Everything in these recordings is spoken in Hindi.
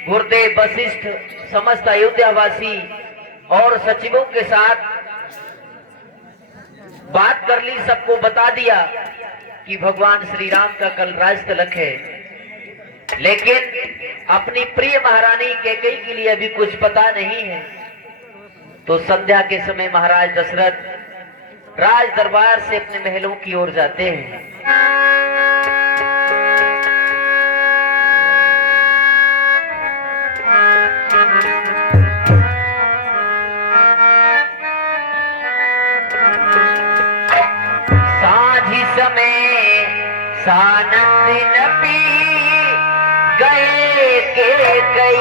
गुरुदेव वशिष्ठ समस्त अयोध्यावासी और सचिवों के साथ बात कर ली, सबको बता दिया कि भगवान श्री राम का कल राज तिलक है, लेकिन अपनी प्रिय महारानी कैकेयी के लिए अभी कुछ पता नहीं है। तो संध्या के समय महाराज दशरथ राज दरबार से अपने महलों की ओर जाते हैं। साझी समय सानंद नपी गए के कई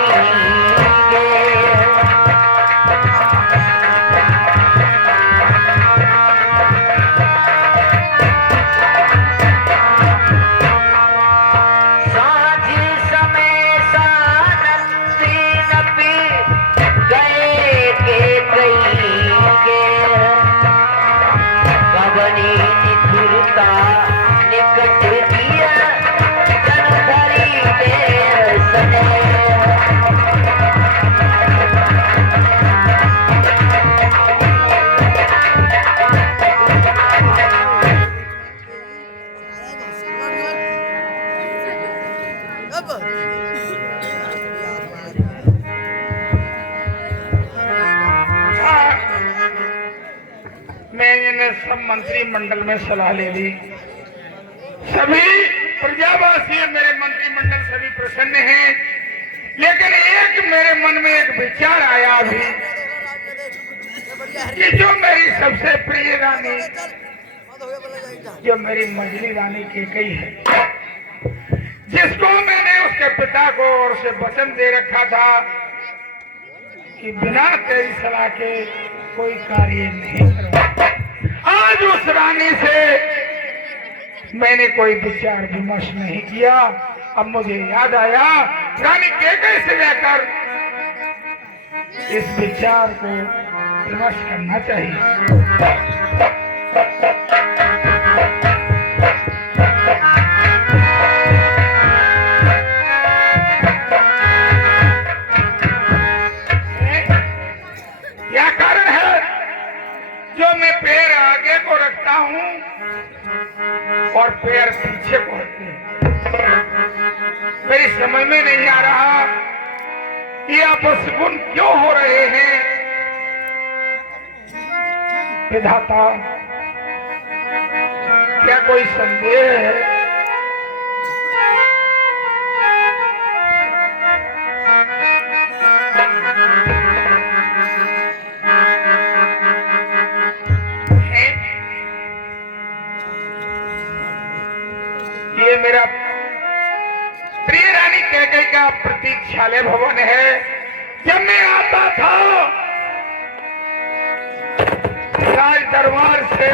मैंने सब मंत्रिमंडल में सलाह ले ली। सभी प्रजावासी मेरे मंत्रिमंडल सभी प्रसन्न हैं, लेकिन एक मेरे मन में एक विचार आया अभी कि जो मेरी सबसे प्रिय रानी, जो मेरी मंझली रानी कैकेयी है, जिसको मैंने उसके पिता को और से वचन दे रखा था कि बिना तेरी सलाह के कोई कार्य नहीं करूंगा, आज उस रानी से मैंने कोई विचार विमर्श नहीं किया। अब मुझे याद आया रानी कैकेयी से जाकर इस विचार को विमर्श करना चाहिए। क्या कारण है जो मैं पैर आगे को रखता हूं और पैर पीछे को रखते हैं? मेरी समझ में नहीं आ रहा ये अपशगुन क्यों हो रहे हैं। विधाता, क्या कोई संदेह है? ये मेरा प्रिय रानी कैकेयी का प्रतीक्षालय भवन है। जब मैं आता था राज दरबार से,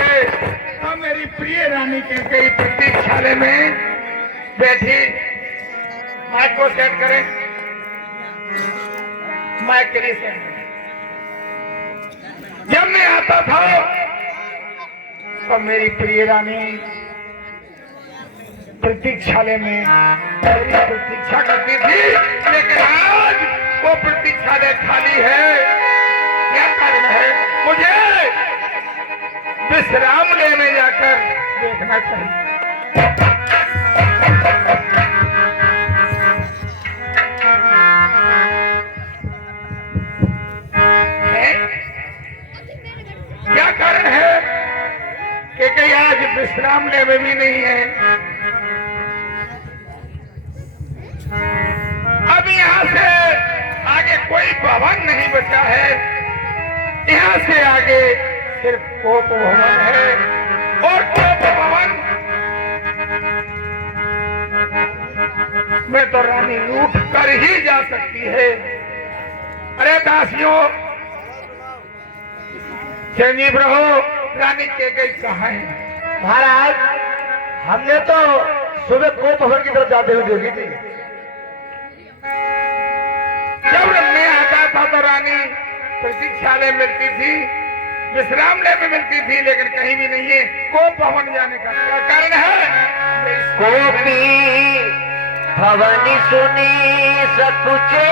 तो मेरी प्रिय रानी कैकेयी प्रतीक्षालय में बैठी। माइक को सेट करें, माइक के लिए सेट करें। जब मैं आता था तो मेरी प्रिय रानी प्रतीक्षालय में मेरी प्रतीक्षा करती थी, लेकिन आज वो प्रतीक्षालय खाली है। क्या कारण है? मुझे विश्राम लेने जाकर देखना चाहिए। क्या कारण है कि आज विश्राम ले में भी नहीं है? अब यहाँ से आगे कोई भवन नहीं बचा है। यहाँ से आगे सिर्फ कोप भवन है, और कोप भवन में तो रानी लूट कर ही जा सकती है। अरे दासियों, चिरंजीव रहो, रानी कैकेयी कहाँ है? महाराज, हमने तो सुबह कोप भवन की तरफ जाते हुए देखी थी। जब मैं आता था तो रानी प्रतीक्षालय मिलती थी, विश्रामलय में मिलती थी, लेकिन कहीं भी नहीं है। कोप भवन जाने का क्या कारण है? कोपी भवन सुनी सकुचे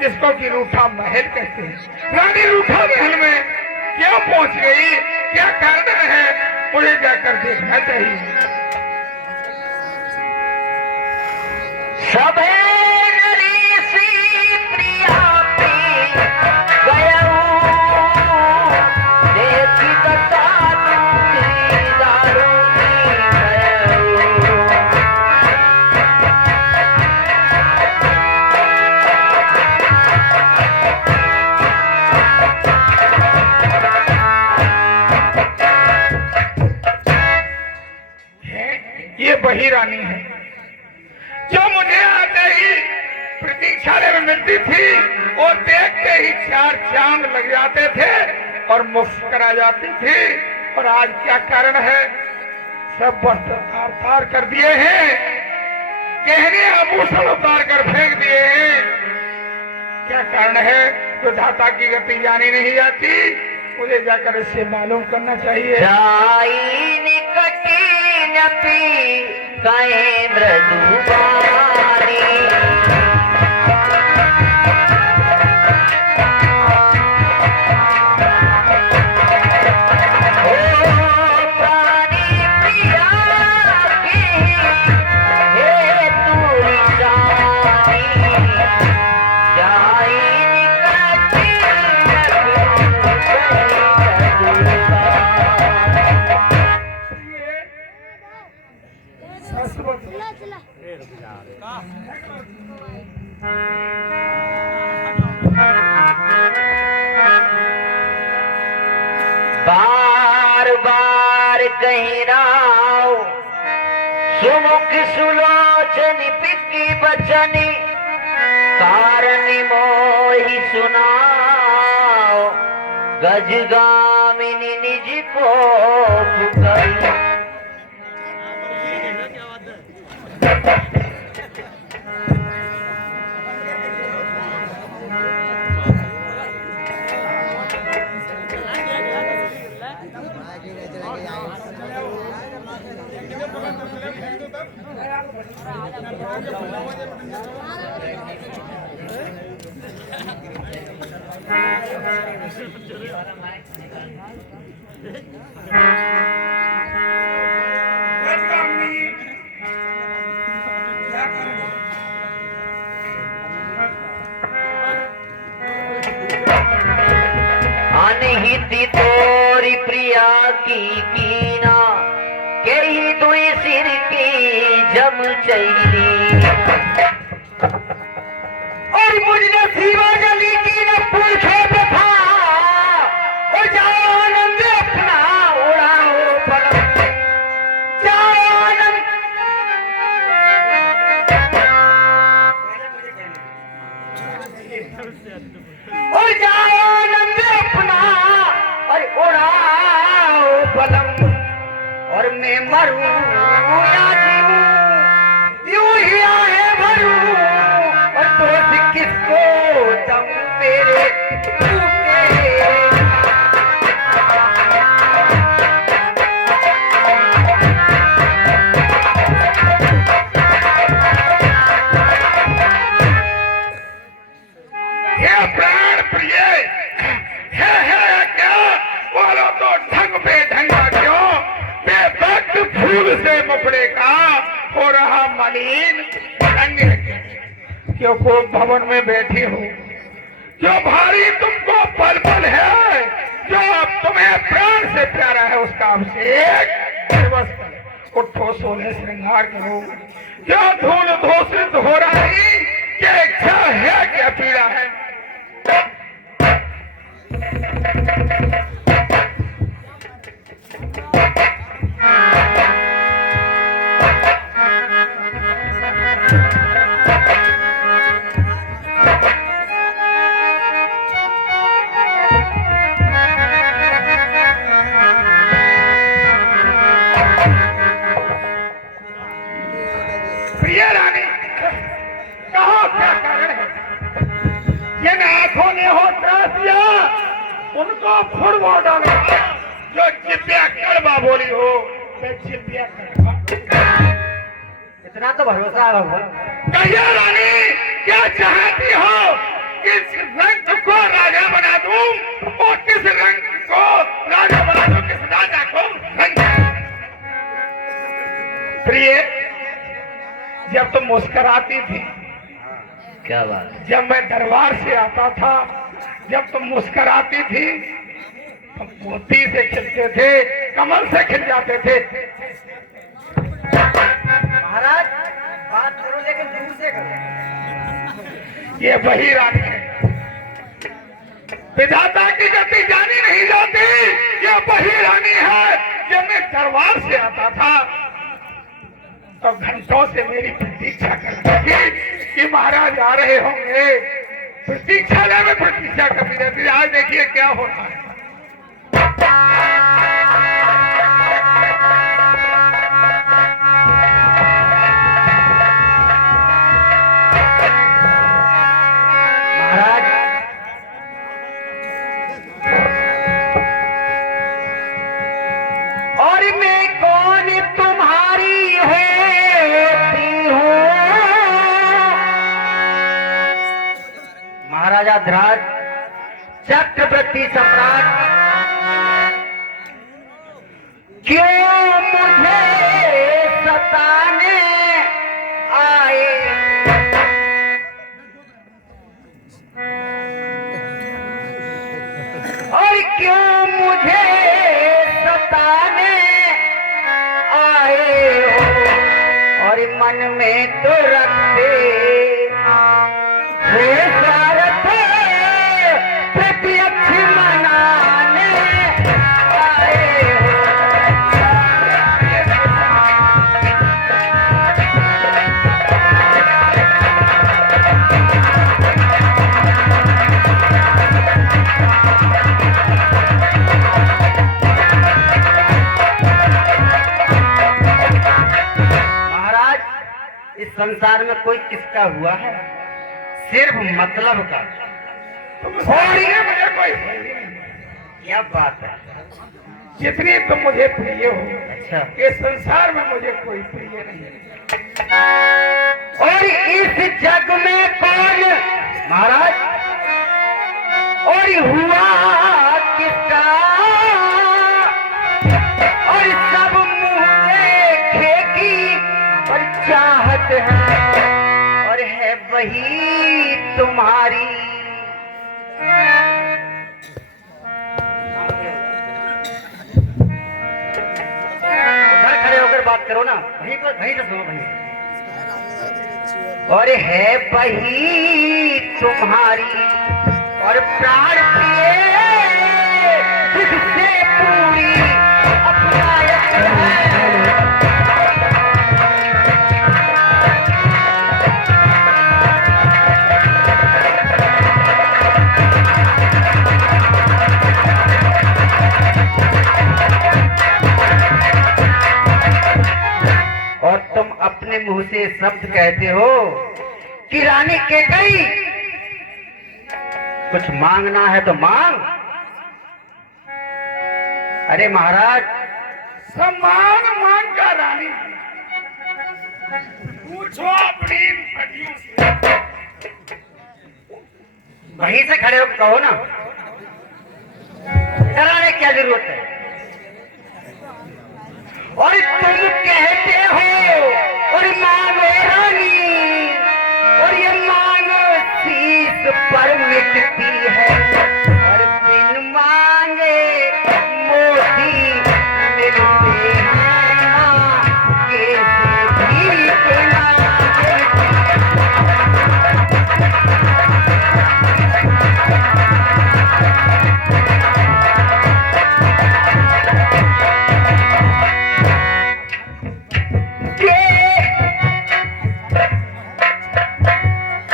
जिसको कि रूठा महल कहते हैं। रानी रूठा महल में क्यों पहुंच गई, क्या कारण है, मुझे जाकर देखना चाहिए। सभे नरीसी प्रिया पे गयऊ, देखी दशा दुखी दारू की गयऊ। ये वही रानी है जो मुझे आते ही प्रतीक्षालय में मिलती थी और देखते ही 4 चांद लग जाते थे और मुक्त करा जाती थी। और आज क्या कारण है, सब वस्त्र तार कर दिए हैं, गहने आभूषण उतार कर फेंक दिए हैं। क्या कारण है, तो धाता की गति जानी नहीं जाती, मुझे जाकर इससे मालूम करना चाहिए। जाई निकटी नपी कहे मृदुबानी, बार बार कहीं राव सुमुख सुलोचन पिकी बचनी, कारण मोहि सुनाओ गजगामिनी निज को पुकारी। अनहिति तोरी प्रिया की कीना, कही दुई सिर की जम चैली। और मुझने सीवा गली की न पूछे था, और जाओ आनंद अपना उड़ाओ पलक, जाओ आनंद। और जाओ आनंद अपना और उड़ाओ पलंग, और मैं मरूं या जीऊं यूं ही आए भरूं, और तो किसको तुम तेरे प्राण प्रिय है क्या, बोलो तो ढंग पे ढंगा क्यों, बेवक्त फूल से मुखड़े का हो रहा मलिन ढंग है क्या। क्यों को भवन में बैठी हो, जो भारी तुमको पल पल है, जो अब तुम्हें प्राण से प्यारा है उसका अभिषेक दिवस करो। उठो सोने श्रृंगार करो, जो धूल धूसरित हो रही, क्या इच्छा है क्या पीड़ा है। प्रिय रानी, कहो क्या कारण है, जिन आंखों ने हो त्रास दिया उनको फुड़वो डालो, जो चिपिया कड़वा बोली हो मैं चिपिया कड़वा। इतना तो भरोसा है भगवान। कहिए रानी, क्या चाहती हो कि मुस्कुराती थी। क्या बात है। जब मैं दरबार से आता था, जब तुम मुस्कुराती थी, तो मोती से खिलते थे, कमल से खिल जाते थे। महाराज बात करो लेकिन दूर से करो। ये वही रानी है, विधाता की गति जानी नहीं जाती। ये वही रानी है। जब मैं दरबार से आता था तो घंटों से मेरी प्रतीक्षा करती थी कि महाराज आ रहे होंगे। प्रतीक्षा में प्रतीक्षा करती रहती थी। आज देखिए क्या होता है। महाराज और मैं कौन तुम्हारी होती हूँ। महाराजा ध्रुव चक्रवर्ती सम्राट क्यों मुझे सताने आए। और क्यों मुझे सताने आए हो। और मन में तो रखते हे स्वार्थ प्रत्यक्ष मनाने आए हो। महाराज इस संसार में कोई किसका हुआ है, सिर्फ मतलब का। मुझे कोई प्रिय नहीं। क्या बात है। जितनी तुम मुझे प्रिय हो, अच्छा ये संसार में मुझे कोई प्रिय नहीं। और इस जग में कौन महाराज और हुआ किसका। और सब मुंह देखे की और चाहत है और है वही तुम्हारी। उधर खड़े होकर बात करो ना, वहीं से सुनो वहीं। और है वही तुम्हारी और प्राण प्रिय तुझसे पूरी अपनायत है। और तुम अपने मुंह से शब्द कहते हो कि रानी कैकेयी कुछ मांगना है तो मांग। अरे महाराज सम्मान मांग का रानी पूछो अपनी फटियों से। वहीं से खड़े होकर कहो ना, डराने क्या जरूरत है। और तुम कहते हो और मांगो रानी और ये मांगो शीश पर मिटती है। और बिन मांगे मोती मिलते हैं ना, कैसे भी ना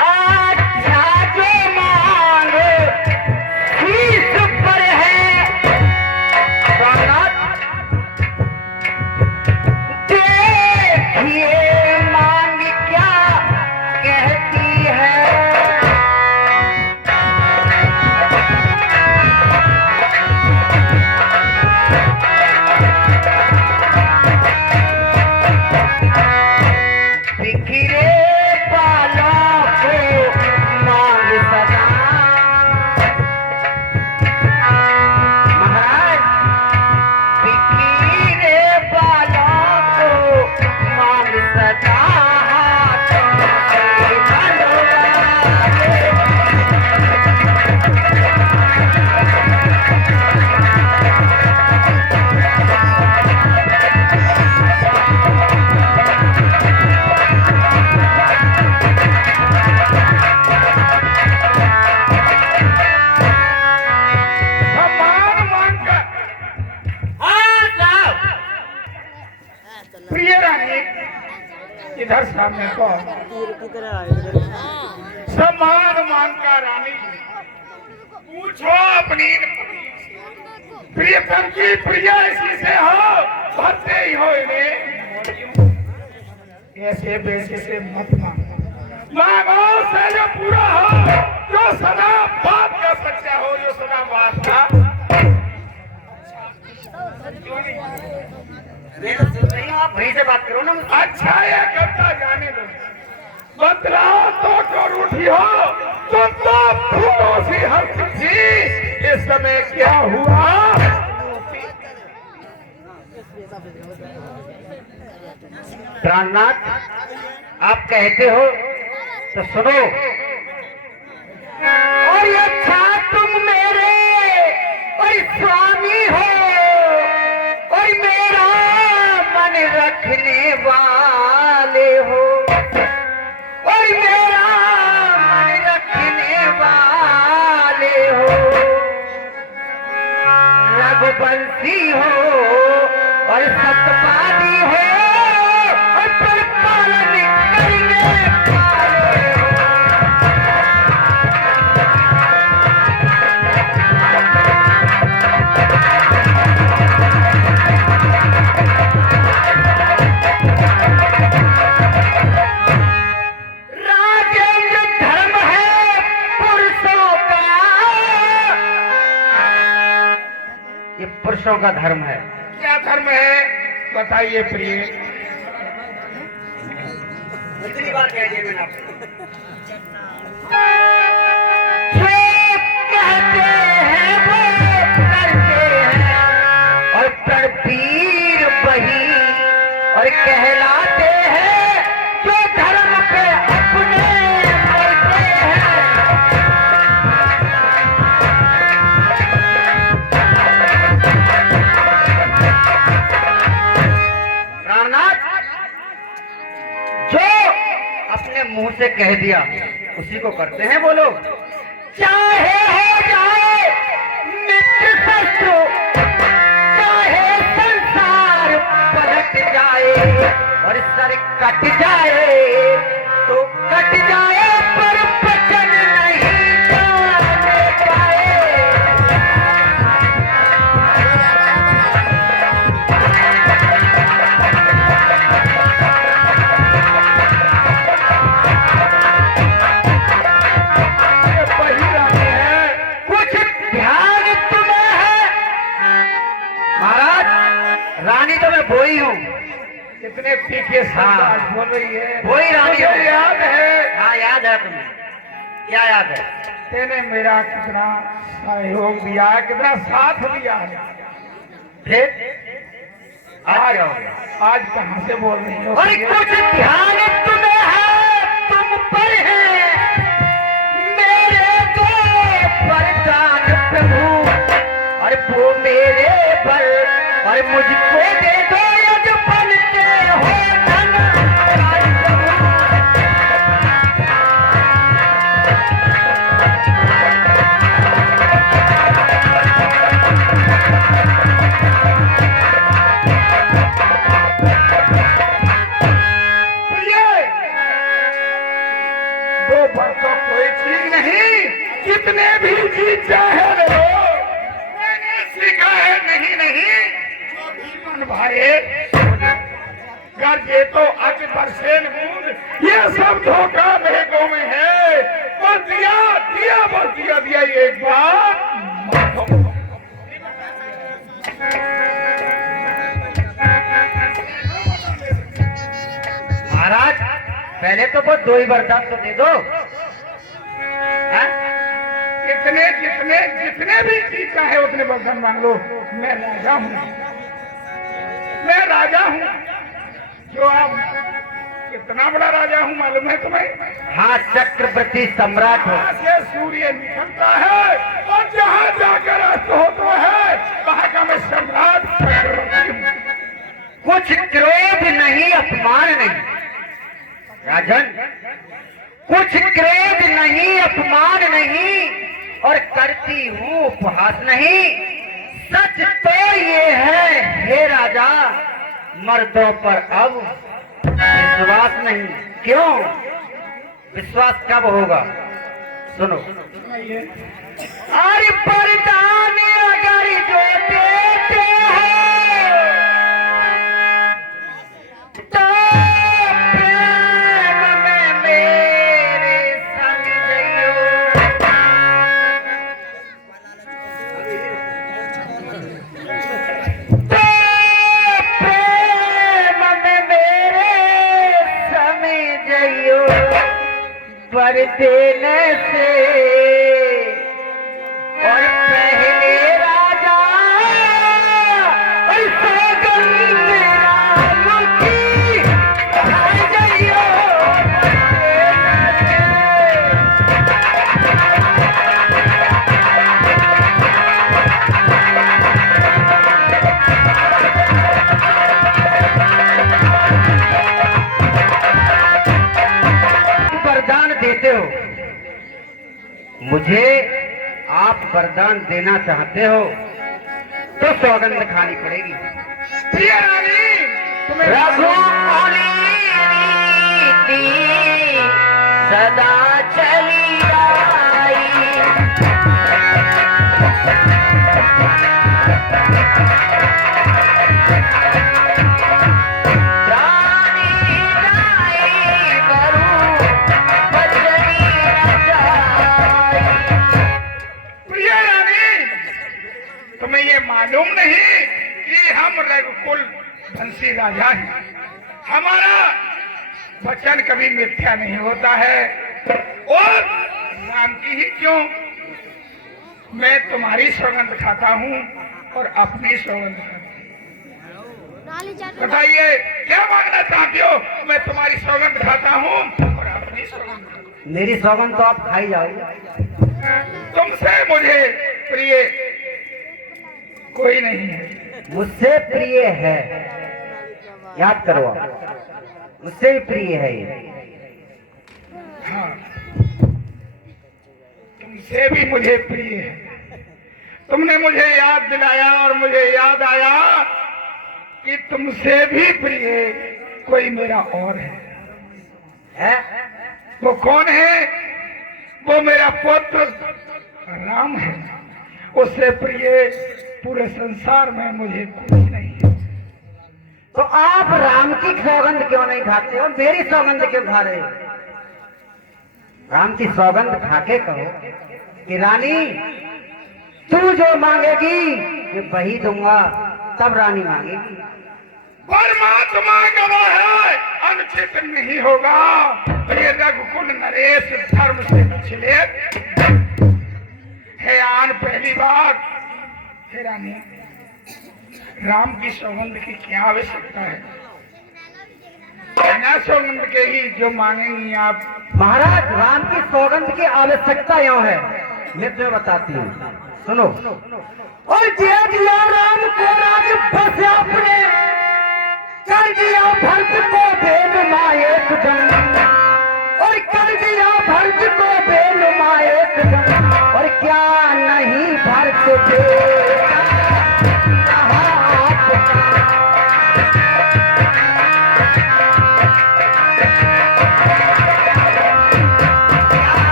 अच्छा जो मांगो मैं को सम्मान मान का रानी पूछो अपनी प्रियतम की प्रिया इसी से हो भरते ही हो इन्हें ऐसे बेटे से मत मांगो से जो पूरा हो जो सदा बात का सच्चा हो जो सदा बात का नहीं आप वहीं से बात करो ना। अच्छा ये करता जाने दो बतलाओ तो रूठी हो तुम तो फूलों सी हंसी थी इस समय क्या हुआ प्राणनाथ आप कहते हो तो सुनो। और ये अच्छा तुम मेरे और स्वामी हो और मेरा मन रखने वाले हो और मेरा मन रखने वाले हो रघुवंशी हो और सतपाली हो और परिपालन करने वाले हो। राजेंद्र धर्म है पुरुषों का, ये पुरुषों का धर्म है। क्या धर्म है बताइए प्रिय इतनी बात कह दी मैंने आपको। कहते हैं वो करते हैं और प्रणवीर बही और कहलाते हैं जो धर्म पे अपने मरते हैं। प्राणनाथ जो अपने मुंह से कह दिया उसी को करते हैं वो लोग। चाहे हो जाए मित्र शत्रु चाहे संसार पलट जाए और सर कट जाए तो कट जाए पर वचन नहीं जाने पाए। वही रानी है कुछ ध्यान तुम्हें है महाराज। रानी तो मैं वही हूँ। कितने तीखे शब्द हाँ। आज बोल रही है वही रानी मुझे हो। याद है हाँ याद है तुम्हें। क्या याद है? तेने मेरा कितना सहयोग दिया है कितना साथ दिया है फिर आज क्या हो गया? आज कहाँ से बोल रही हो और कुछ ध्यान तुम्हें है तुम पर है मेरे दो वरदान प्रभु और वो मेरे पर और मुझको दे दो यज बनते हो धन राज प्रभु। दो पर तो कोई चीज नहीं कितने भी चीज चाहे ले लो मैंने सीखा है नहीं नहीं जो भी मन भाए गरजे तो अज बरसेन बूंद ये सब धोखा मेघों में है बस दिया दिया बस दिया दिया ये एक बार महाराज पहले तो वो दो ही वरदान तो दे दो। हाँ? जितने जितने जितने भी चीज चाहे उतने बर्तन मांग लो मैं राजा हूँ मैं राजा हूँ जो आप कितना बड़ा राजा हूँ मालूम है तुम्हें हाँ चक्रवर्ती सम्राट हो। वहाँ से सूर्य निकलता है और जहाँ जाकर अस्त होता है वहाँ का मैं सम्राट चक्रवर्ती हूँ। कुछ क्रोध नहीं अपमान नहीं राजन कुछ क्रोध नहीं अपमान नहीं और करती हूँ उपहास नहीं। सच तो ये है हे राजा मर्दों पर अब विश्वास नहीं। क्यों? विश्वास कब होगा? सुनो। अरे वरदान अगर जो देते हैं तो प्रेम में मेरे संग जइयो। तो प्रेम में मेरे संग जइयो। वर देने से और पहले राजा सौगंध राम की खाई जाइयो। वरदान देते हो मुझे, आप वरदान देना चाहते हो तो सौगंध खानी पड़ेगी। प्रिय रानी, तुम्हें रघुकुल रीति सदा चली आई। रानी गाई बरू बजरी जाई। प्रिय रानी, तुम्हें ये मालूम नहीं कि हम रघुकुल वंशी राजा हैं। हमारा वचन कभी मिथ्या नहीं होता है। और राम की ही क्यों, मैं तुम्हारी सौगंध खाता हूँ और अपनी सौगंध खाता हूँ। बताइए क्या मांगना चाहती हो? मैं तुम्हारी सौगंध खाता हूँ और अपनी सौगंध खाता हूँ। मेरी सौगंध तो आप खाई जाओगे। तुमसे मुझे प्रिय कोई नहीं है। मुझसे प्रिय है, याद करो आप, मुझसे भी प्रिय है ये। हाँ, तुमसे भी मुझे प्रिय है। तुमने मुझे याद दिलाया और मुझे याद आया कि तुमसे भी प्रिय कोई मेरा और है। वो कौन है? वो मेरा पुत्र राम है। उससे प्रिय पूरे संसार में मुझे कोई नहीं है। तो आप राम की सौगंध क्यों नहीं खाते हो? मेरी सौगंध क्यों खा रहे हो? राम की सौगंध खाके कहो कि रानी तू जो मांगेगी मैं वही दूंगा। तब रानी मांगेगी। परमात्मा गवाह है, अनुचित नहीं होगा। ये रघुकुल नरेश धर्म से पिछले है। आन पहली बात है रानी, राम की सौगंध की क्या आवश्यकता है? बिना सौगंध के ही जो मांगेंगी आप। महाराज, राम की सौगंध की आवश्यकता यूं है, मैं तुम्हें बताती हूँ, सुनो। और दे दिया राम को राज बस आपने, कर दिया भरत को बेनुमा एक जन, और कर दिया भरत को बेनुमा एक जन। और क्या नहीं भरत देगा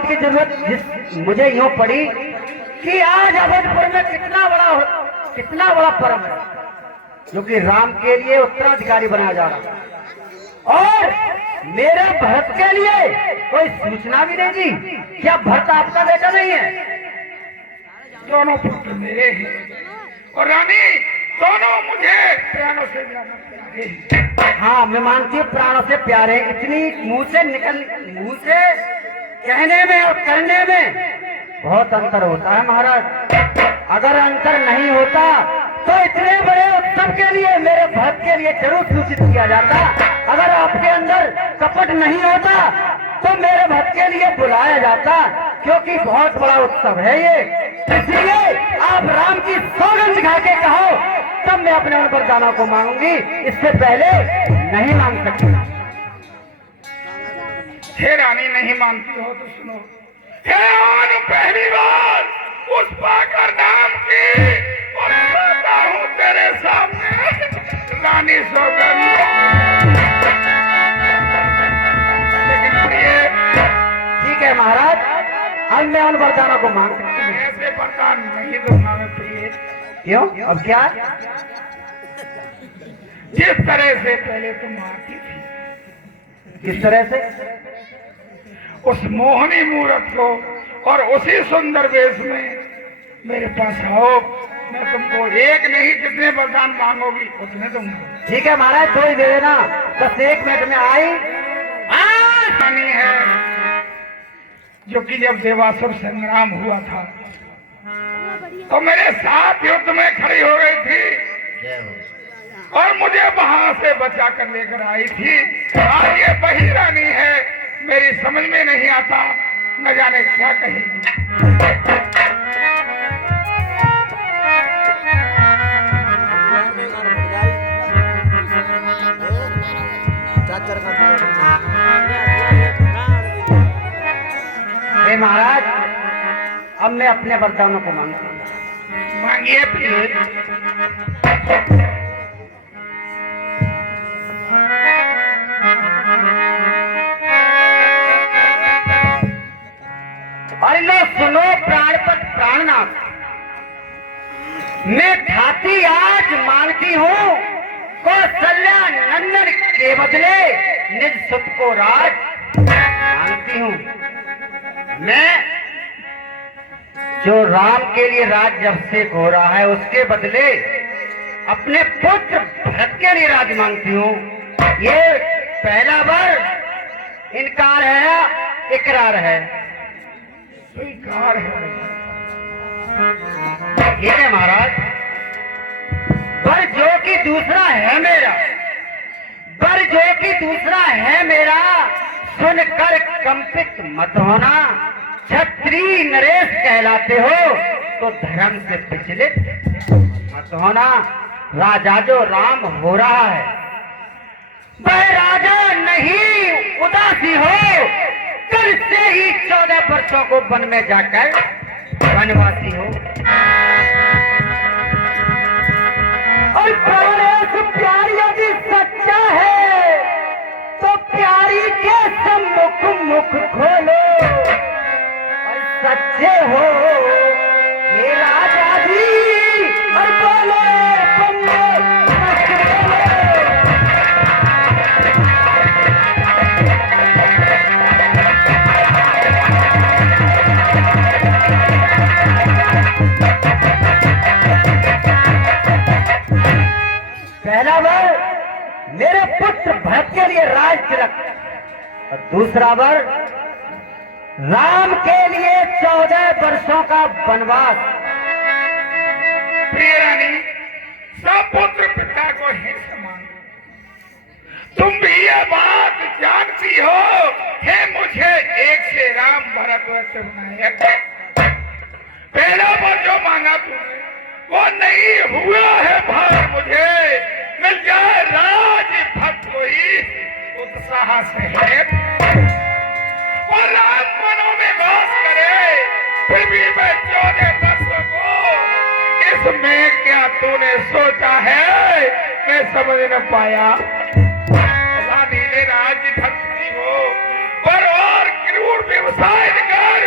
की जरूरत मुझे यूं पड़ी कि आज अवधपुर में कितना बड़ा पर्व है, जो कि राम के लिए उत्तराधिकारी बनाया जा रहा है। और मेरे भरत के लिए कोई सूचना भी नहीं दी। क्या भरत आपका बेटा नहीं है? दोनों पुत्र मेरे हैं और रानी दोनों मुझे प्राणों से ज्यादा प्यारे हैं। हाँ, मैं मानती हूँ प्राणों से प्यारे। इतनी मुंह से कहने में और करने में बहुत अंतर होता है महाराज। अगर अंतर नहीं होता तो इतने बड़े उत्सव के लिए मेरे भक्त के लिए जरूर सूचित किया जाता। अगर आपके अंदर कपट नहीं होता तो मेरे भक्त के लिए बुलाया जाता, क्योंकि बहुत बड़ा उत्सव है ये। इसलिए आप राम की सौगंध खा के कहो, तब मैं अपने उन वरदानों को मांगूंगी, इससे पहले नहीं मांग सकती। हे रानी, नहीं मानती हो तो सुनो। हे आन, पहली बार पुष्पा का नाम की और खाता हूँ तेरे सामने रानी सौगंध। लेकिन प्रिय, ठीक है महाराज, अब मैं उन वरदानों को मांग सकती हूँ। ऐसे वरदान नहीं दूंगा मैं प्रिय। क्यों? अब क्या? जिस तरह से पहले तुम आती थी, किस तरह से? उस मोहनी मूरत को और उसी सुंदर वेश में मेरे पास आओ। मैं तुमको एक नहीं, जितने वरदान मांगोगी उतने दूंगा। ठीक है महाराज, दो ही दे देना, बस 1 मिनट में आई। रानी है जो कि जब देवासुर संग्राम हुआ था तो मेरे साथ युद्ध में खड़ी हो गई थी और मुझे वहां से बचा कर लेकर आई थी। आज ये वही रानी है, मेरी समझ में नहीं आता, न जाने क्या कहेगी। हे महाराज, अब मैं अपने वरदानों को मांगती हूँ। मांगिए प्लीज। अरे लो सुनो प्राणपत प्राणनाथ, मैं खाती आज मांगती हूँ कौशल्या नंदन के बदले निज सुत को राज मांगती हूँ। मैं जो राम के लिए राज जब से हो रहा है, उसके बदले अपने पुत्र भरत के लिए राज मांगती हूँ। ये पहला बार इनकार है या इकरार है? स्वीकार है। ठीक है महाराज, पर जो कि दूसरा है मेरा, पर जो कि दूसरा है मेरा, सुनकर कंपित मत होना। क्षत्रिय नरेश कहलाते हो तो धर्म से विचलित मत होना। राजा जो राम हो रहा है, वह राजा नहीं उदासी हो, कल से ही 14 वर्षों को वन में जाकर वनवासी हो। और प्राणेश प्यारी यदि सच्चा है तो प्यारी के सम्मुख मुख खोलो, और सच्चे हो ये राजा जी, और बोलो बम्बे सच बोलो। पहला बार मेरे पुत्र भरत के लिए राज तिलक, और दूसरा बार राम के लिए 14 वर्षों का वनवास। प्रिय रानी, सब पुत्र पिता को ही समान। तुम भी ये बात जानती हो, है मुझे एक से राम भरत वैसे बनाया। पहला बार जो मांगा तुमने वो नहीं हुआ है। भार मुझे मिल जाए राज भक्त कोई उत्साह से है और राम मनों में वास करे। फिर भी मैं 14 वर्षों को इसमें क्या तूने सोचा है, मैं समझ न पाया। रानी ने राज भक्त की हो पर और क्रूर व्यवसाय कर,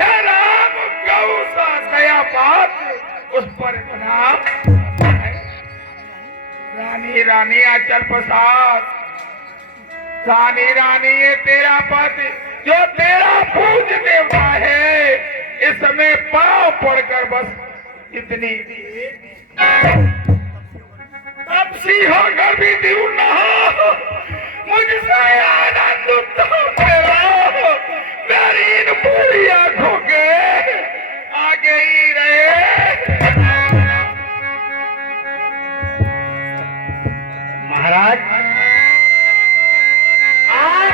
हे राम गौ सा दया पात उस पर बना। रानी रानी आचल प्रसाद, रानी रानी ये तेरा पति जो तेरा पूज देवता है, इसमें पांव पड़कर बस इतनी अब सी होकर भी दूर न हो, मुझसे आनंद तुम मेरा, मेरी इन पूरी आंखों के आगे ही रहे। महाराज, आज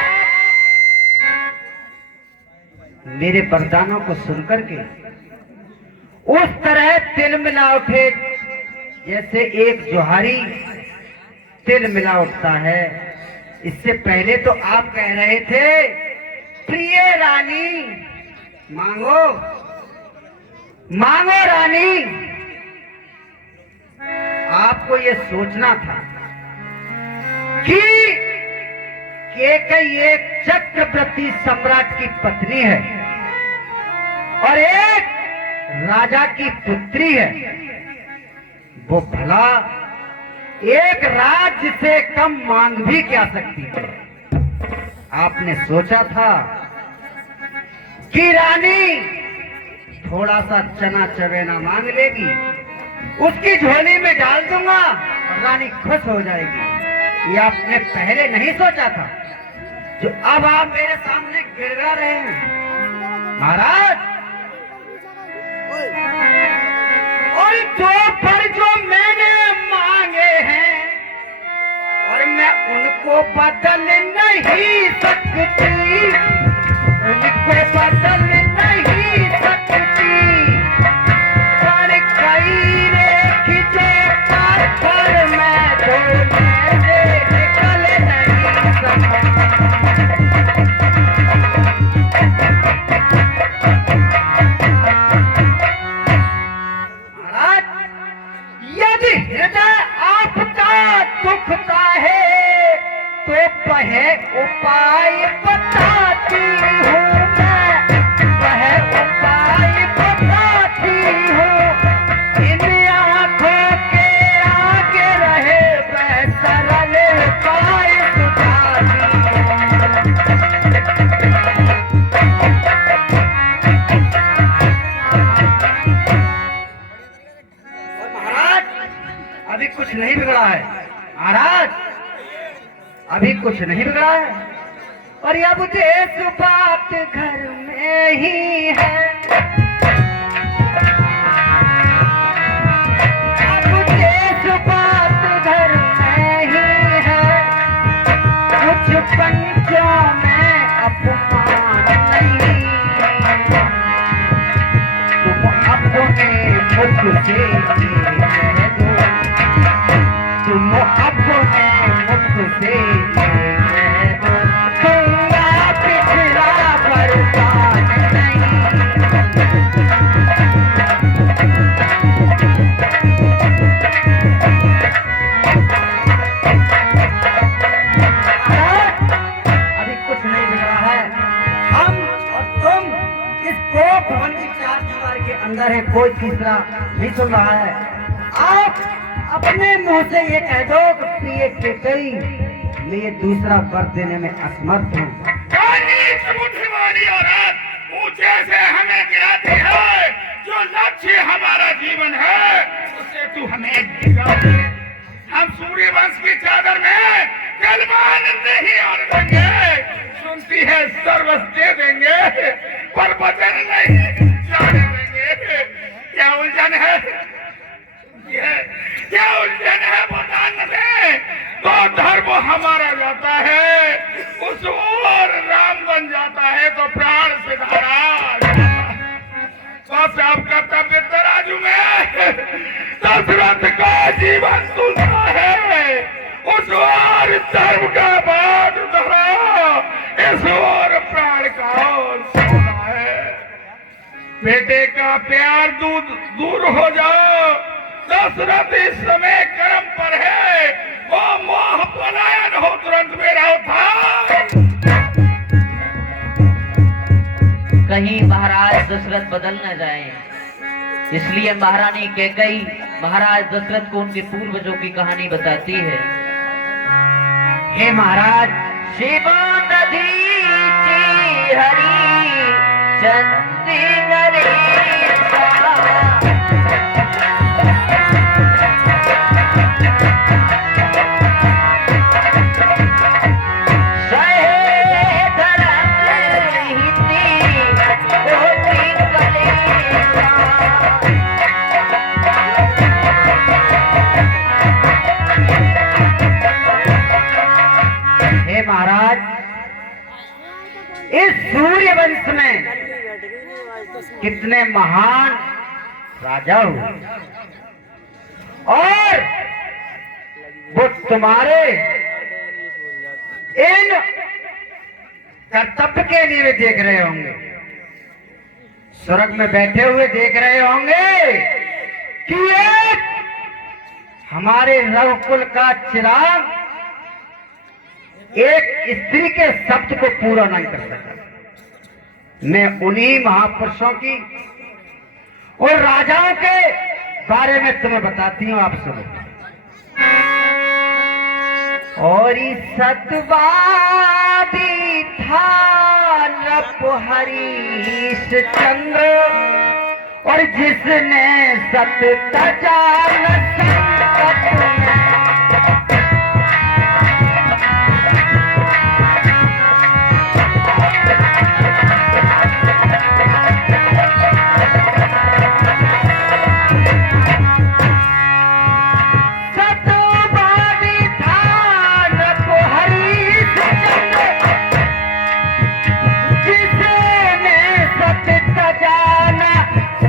मेरे वरदानों को सुनकर के उस तरह तिल मिला उठे जैसे एक जोहारी तिल मिला उठता है। इससे पहले तो आप कह रहे थे प्रिय रानी मांगो मांगो रानी। आपको ये सोचना था कि केकई एक चक्रवर्ती सम्राट की पत्नी है और एक राजा की पुत्री है। वो भला एक राज्य से कम मांग भी क्या सकती है। आपने सोचा था कि रानी थोड़ा सा चना चवेना मांग लेगी, उसकी झोली में डाल दूंगा और रानी खुश हो जाएगी। ये आपने पहले नहीं सोचा था जो अब आप मेरे सामने गिड़गा रहे हैं महाराज। और जो मैंने मांगे हैं और मैं उनको बदल नहीं सकती, उनको बदल नहीं सकती। पर कई रेखिए पर मैं तो निकल नहीं सकती। यदि हृदय आपका दुखता है तो वह उपाय बताती हूँ मैं, वह उपाय बताती हूँ। इन आँखों के आगे रहे वह सरल उपाय सुझाती अभी कुछ नहीं बिगड़ा है महाराज, अभी कुछ नहीं बिगड़ा है। और अब देश बात घर में ही है, अब देश बात घर में ही है। कुछ पंचों में अपमान नहीं, तुम अपने मुख से कह दो, तुम अपने मुख से कह दो, तुम्हारा पिछला बर्बाद नहीं। अभी कुछ नहीं बिगड़ा है। हम और तुम इस भवन की चार दीवार के अंदर है, कोई तीसरा नहीं सुन रहा है। आप अपने मुंह से ये कह दो कि प्रिय केकई मैं ये दूसरा वर देने में असमर्थ हूँ। वाली औरत ऊंचे से हमें गिराती है, जो लक्ष्य हमारा जीवन है उससे तू हमें गिरा दे। हम सूर्यवंश की चादर में कलमान नहीं और देंगे, सुनती है सर्वस्व दे देंगे पर वचन नहीं जाने देंगे। क्या उलझन है, क्या उलझन है बताने में। तो धर्म हमारा जाता है, उस ओर राम बन जाता है तो प्राण से धारा। बस आपका तबियत तराजू में दशरथ का जीवन तुलना है, उस ओर धर्म का बात धरा, इस ओर प्राण का सोना है। बेटे का प्यार दूर हो जाओ, दशरथ इस समय कर्म पर है, वो मोह पलायन हो तुरंत मेरा उठा। कहीं महाराज दशरथ बदल न जाए, इसलिए महारानी कैकेयी महाराज दशरथ को उनके पूर्वजों की कहानी बताती है। हे महाराज, शिव दधीचि हरि चंदी नरेशा, महाराज इस सूर्य वंश में कितने महान राजा हुए और वो तुम्हारे इन कर्तव्य के लिए देख रहे होंगे, स्वर्ग में बैठे हुए देख रहे होंगे कि एक हमारे रघुकुल का चिराग एक स्त्री के शब्द को पूरा नहीं कर सका। मैं उन्हीं महापुरुषों की और राजाओं के बारे में तुम्हें बताती हूं, आप सुनो। और सतवा भी था हरीश चंद्र और जिसने सत तजा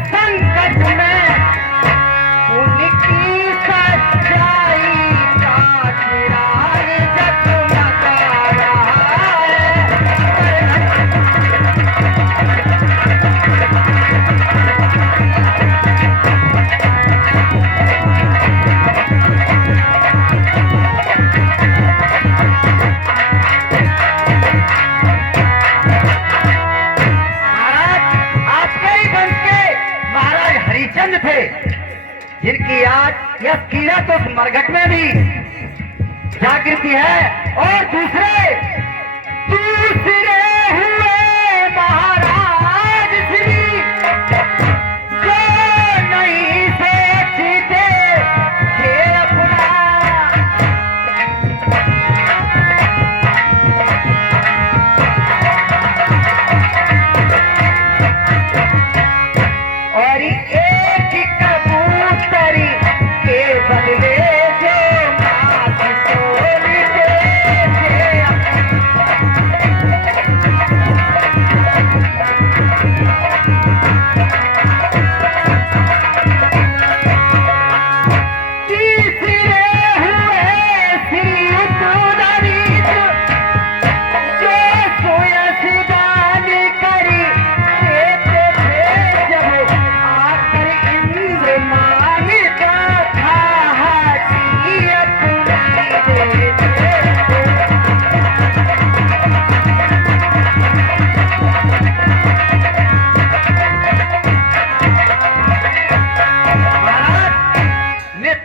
संकट में जिनकी आज यह कीड़ा तो मरघट में भी जागृति है और दूसरे हुए महाराज श्री जो नहीं सोचते थे अपना और एक कबूतरी के बदले जो मात तोड़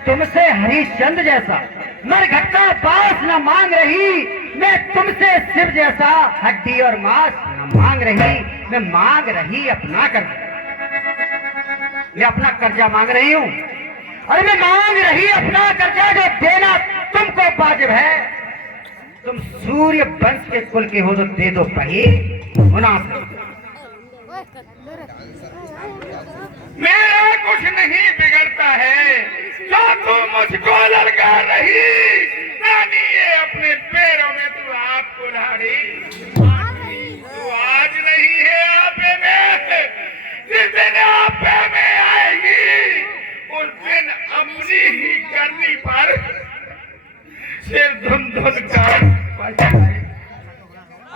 तुमसे हरिश्चंद्र जैसा मरघट का बास न मांग रही, मैं तुमसे शिव जैसा हड्डी और मांस न मांग रही, मैं मांग रही अपना कर्जा। मैं अपना कर्जा मांग रही हूँ, अरे मैं मांग रही अपना कर्जा जो देना तुमको वाजिब है। तुम सूर्य वंश के कुल के हो तो दे दो पही मुनासिब। मेरा कुछ नहीं बिगड़ता है तो तू मुझको ललकार रही, रानी ये अपने पैरों में तू आप कुल्हाड़ी। तू आज नहीं है आपे में, जिस दिन आपे में आएगी उस दिन अपनी ही करनी पर सिर धुन धुन कर बजाए।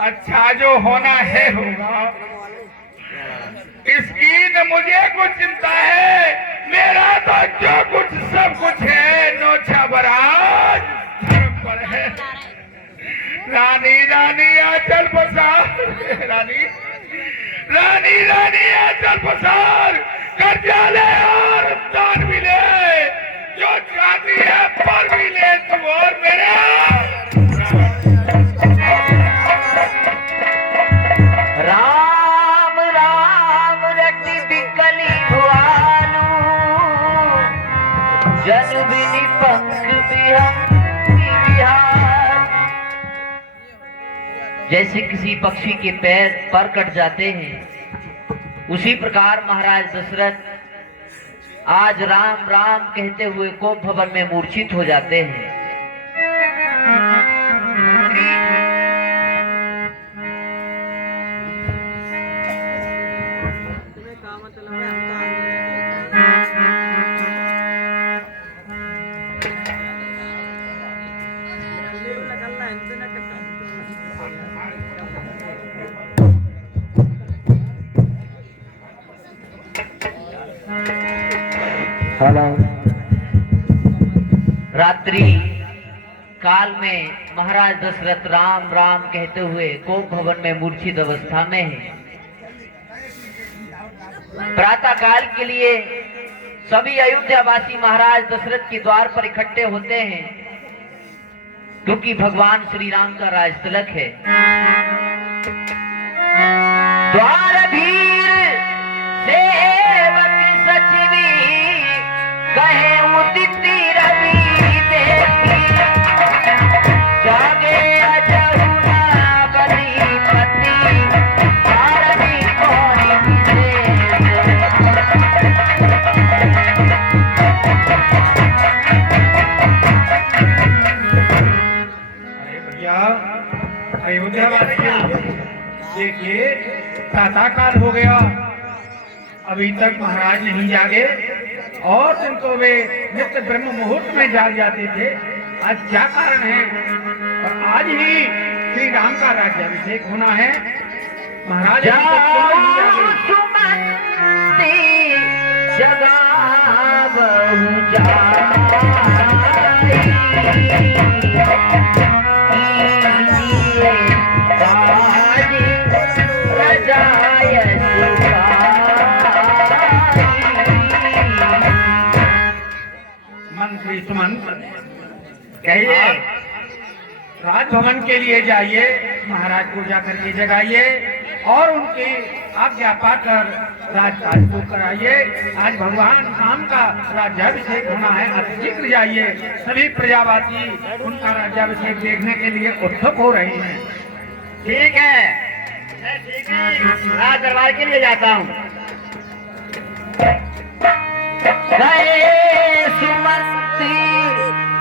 अच्छा जो होना है होगा, इसकी न मुझे कुछ चिंता है, मेरा तो जो कुछ सब कुछ है नोछा बराज धर्म पर है। रानी रानी आंचल पसार, रानी रानी रानी आंचल पसार, कर्जा ले और दान भी ले, जो चाहती है पर भी ले तू और मेरे। राम राम रटी बिकली भुआलू, जन बिनी पंख बिहार। जैसे किसी पक्षी के पैर पर कट जाते हैं, उसी प्रकार महाराज दशरथ आज राम राम कहते हुए कोप भवन में मूर्छित हो जाते हैं। रात्रि काल में महाराज दशरथ राम राम कहते हुए कोप भवन में मूर्छित अवस्था में है। प्रातः काल के लिए सभी अयोध्यावासी महाराज दशरथ के द्वार पर इकट्ठे होते हैं, क्योंकि भगवान श्री राम का राजतिलक है। द्वार भीर सेवक सचिवी कहे उदित रवि देखी, जागे अजहुना बलिपति आरती कोई विशेष। भैया अयोध्यावासियों, देखिए प्रातः काल हो गया, अभी तक महाराज नहीं जागे और दिन तो वे नित्य ब्रह्म मुहूर्त में जाग जाते थे। आज क्या कारण है? और आज ही श्री राम का राज्याभिषेक होना है। महाराज अभी तक क्यों नहीं जागे? जगावहु जाई, बाजी रजाय मंत्री सुमंत कहिए, राजभवन के लिए जाइए, महाराज को जाकर के जगाइए और उनकी आज्ञा पाकर राजकाज को कराइए। आज भगवान राम का राज्याभिषेक होना है, अति शीघ्र जाइए। सभी प्रजावासी उनका राज्याभिषेक देखने के लिए उत्सुक हो रहे हैं। ठीक है, राज दरबार के लिए जाता हूँ। गए सुमंती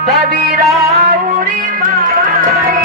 तभी राउरी माई,